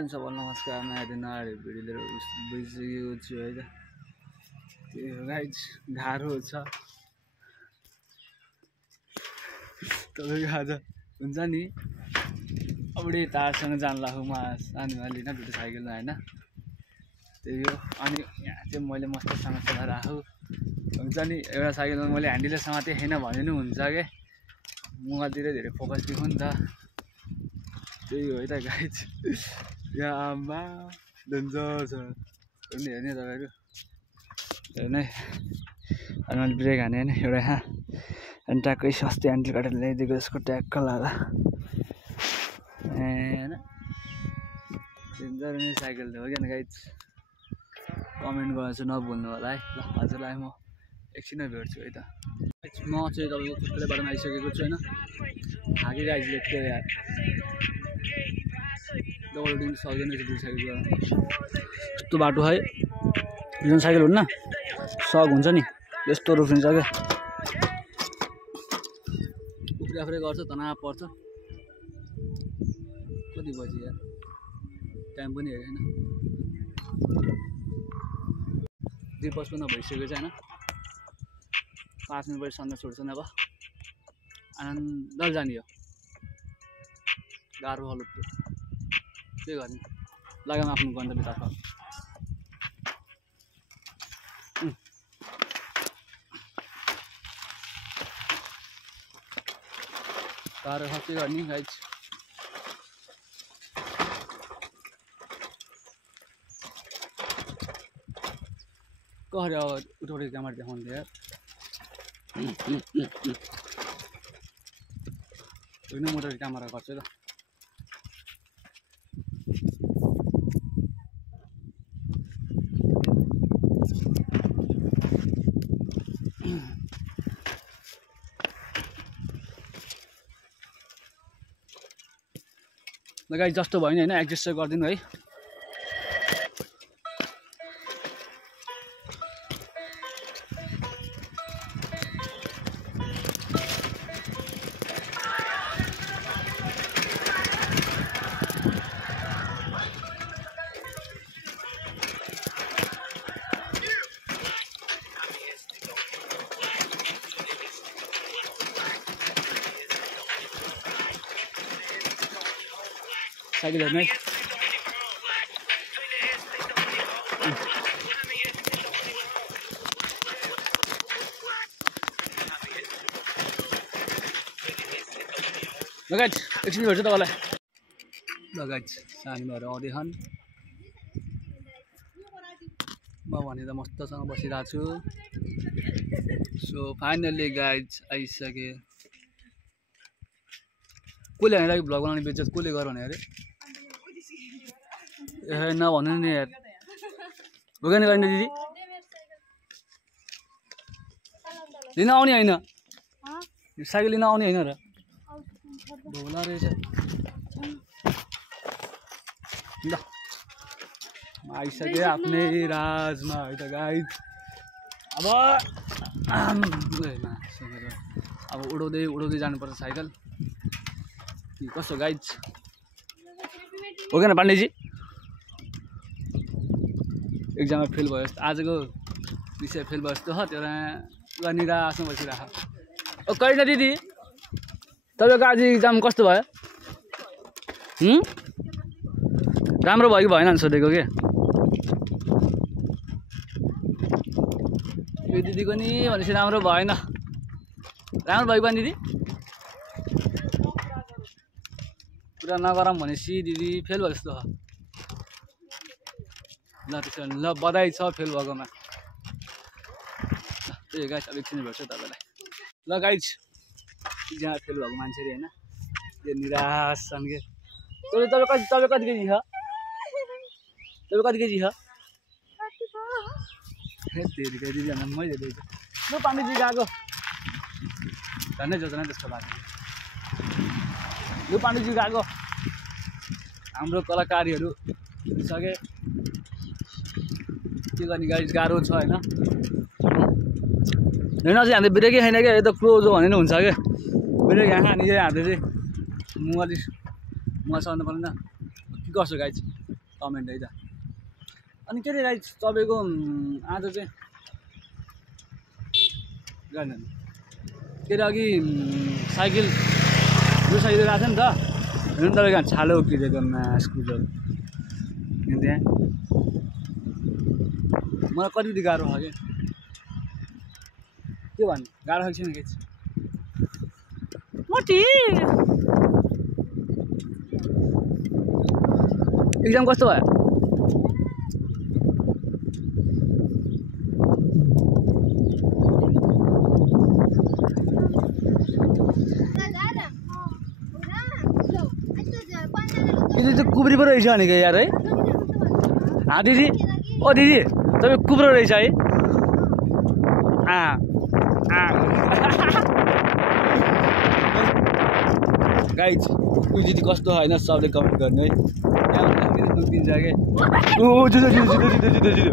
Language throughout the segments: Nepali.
एन्ड सबैलाई नमस्कार। नयाँ दिन नयाँ भिडियो लिएर बुझिसकेको छु है त। त्यो गाइज गाह्रो छ तपाईँको आज हुन्छ नि औडे तारसँग जान लाग्यो म सानोमा लिन दुईटा साइकलमा होइन त्यही हो। अनि यहाँ चाहिँ मैले मस्तसँग चलाएर आएको हुन्छ नि एउटा साइकलमा मैले ह्यान्डलले समातेँ छैन भने नि हुन्छ क्या मोबाइलतिर धेरै फोकस दिएको नि त त्यही हो है त गाइज। यहाँ आमा डेन्जर छ हेर्ने तपाईँहरू हेर्ने अनि मैले ब्रेक हाने होइन एउटा यहाँ अनि ट्याक्कै सस्तै ह्यान्डल काटेर ल्याइदिएको यसको ट्याक्क लाएर होइन डेन्जर हुने साइकल हो क्या गाइज। कमेन्ट गर्न चाहिँ नभुल्नु होला है ल। हजुरलाई म एकछिनमा भेट्छु है त। म चाहिँ तपाईँको कुखुराबाट आइसकेको छु होइन हाकी गाइज लेख्थ्यो यार डबल सक्दैन रहेछ दुई साइकलबाट यस्तो बाटो है दुईजना साइकल हुन्न सक हुन्छ नि यस्तो रोकिन्छ क्या उफ्री आफ्रै गर्छ तनाव पर्छ। कति बजी यार टाइम पनि हेरेन 2:55 भइसक्यो चाहिँ होइन 5 मिनट बजी सन्ध्या छोड्छ नि अब आनन्दले जाने हो गाह्रो हलो के गर्ने लाग्यो आफ्नो गन्तव्यतर्फ। गाह्रो छ के गर्ने गाइज। कसरी अब उठौटे क्यामेरा देखाउनु थियो यार होइन मोटर क्यामेरा गर्छु ल। गाइज जस्तो भयो नि होइन एडजस्ट चाहिँ गरिदिनु है। साइकल हेर्नु है लगाइज एकछिन भेट्छु तपाईँलाई लगाइज सानीहरू आउँदैछन् म भने त मस्तसँग बसिरहेको छु। सो फाइनल्ली गाइज आइसके कसले हामीलाई भ्लग बनाउने बेच्छ कसले गर भने अरे ए नभन्नु नि यार हो क्या गर्ने दिदी लिन आउने होइन साइकल लिन आउने होइन र भोला रहेछ ल म आइसकेँ आफ्नै राजमा है त गाइज। अब उडाउँदै उडाउँदै जानुपर्छ साइकल कस्तो गाइज हो क्या पाण्डेजी एक्जाममा फेल भयो जस्तो आजको विषय फेल भयो जस्तो त्यो एउटा निराशमा बसिरहेको। ओ कहिले दिदी तपाईँको आज एक्जाम कस्तो भयो राम्रो भयो कि भएन भने सोधेको के यो दिदीको नि भनेपछि राम्रो भएन राम्रो भयो पनि दिदी पुरा नगरौँ भनेपछि दिदी फेल भयो जस्तो ल त्यसो भने ल बधाई छ फेल भएकोमा। त्यही गाइज अब एकछिन भेट्छु तपाईँलाई ल गाइज जहाँ फेल भएको मान्छेले होइन त्यो निराश छन् के तपाईँ कति केजी छ तपाईँ कति केजी छ धेरै दिदी भन्दा मैले दिएछु ल पाण्डेजी गएको झन्डै जोजना त्यसको लागि लु पाण्डेजी गएको हाम्रो कलाकारीहरू सके के गर्ने गाइज गाह्रो छ होइन होइन चाहिँ हामीले ब्रेकै छैन क्या यो त क्लोज हो भने नि हुन्छ क्या ब्रेक यहाँ हानी चाहिँ हाल्दै चाहिँ मोबाइल चलाउनु पर्दैन के गर्छु गाइज। कमेन्ट है त। अनि के अरे गाइज तपाईँको आज चाहिँ गर्नु के अरे अघि साइकल रुसाइदिएको थियो नि त हेर्नु तपाईँको छालो उक्किदिएको स्कुटर त्यहाँ मलाई कति गाह्रो छ कि के भन्नु गाह्रो छैन के मोटी एक्जाम कस्तो भयो यो चाहिँ कुब्री पो रहेछ भनेको यार है दिदी ओ दिदी तपाईँ कुब्रो रहेछ है गाइज उयो दिदी कस्तो होइन सबले कमेन्ट गर्नु है दुध दिन्छ कि ओ जुदो जुदो जुदो जुदो जुदो जुदो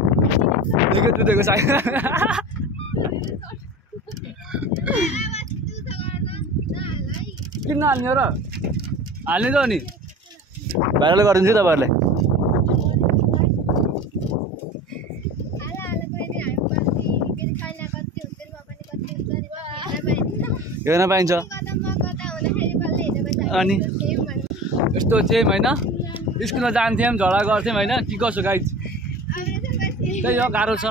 दिएको दुधेको साइ किन हाल्ने हो र हाल्ने त हो नि भाइरल गरिदिन्छु तपाईँहरूलाई हेर्न पाइन्छ अनि यस्तो चाहिँ होइन स्कुलमा जान्थ्यौँ झगडा गर्थ्यौँ होइन के कसो गाइज त्यही हो गाह्रो छ